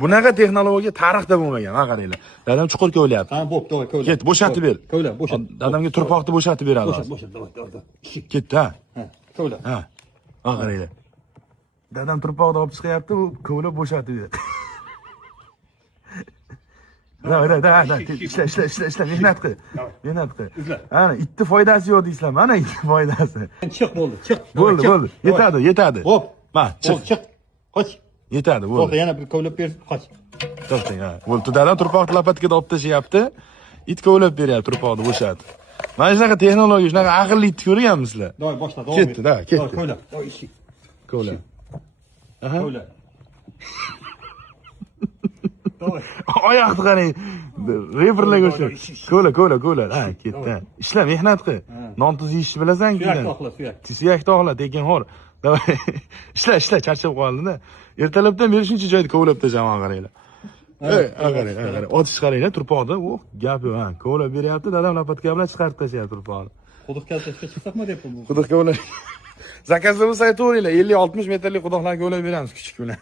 Bunaqa texnologiya tarixda bo'lmagan, ha qaranglar. Dadam chuqur kovlayapti. Ha, bo'pti, davay, kovla. Ket, bo'shatib ber. Kovla, bo'shat. Dadamga turpoqni bo'shatib beradi. Bo'shat, davay. Ketdi, ha. Ha, kovla. Ha. Ha qaranglar. Dadam turpoqni olib chiqyapti, u kovlab bo'shatib berdi. Da, ishla, mehnat qil. Mehnat qil. Ana, itni foydasi yo'q deysizlar. Mana itni foydasi. Chiq bo'ldi, chiq. Bo'ldi. Yetadi. Hop. Ma, chiq. Chiq. Qoch. Yetadi, bo'ldi. Bo'ldi, yana bir kovlab ber, qoch. To'xtang, ha. Bo'ldi, dadam turpoqni lopatkada olib tashlayapti. It kovlab beryapti turpoqni bo'shatib. Mana shunaqa texnologiya, shunaqa aqlli itni ko'rganmisizlar? Davay, boshla, davom et. Ketdi. Kovla. Davay, ishi. Kovla. Aha. Kovla. Davay. Oyoqni qarang. Reperlarga o'xshaydi. Kovla. Ha, ketdi. Ishla, mehnat qil. Non tuz yeyishni bilasan-ku. Suyak to'qla, suyak. Suyak to'qla, tekinxo'r. Davay. Ishla, charchab qolding-da. Ertalabdan beri shuncha joyda kovlab tashaman qaranglar. Qarang. Otish qaranglar turpoqda. Gap yo'q, ha. Kovlab beryapti, dadam lopatka bilan chiqarib tashyapti turpoqni. Quduqqa chiqsakmi deb bu. Quduqqa ular. Zakazda bo'lsa aytaveringlar, 50-60 metrlik quduqlarga kovlab beramiz kichik bilan.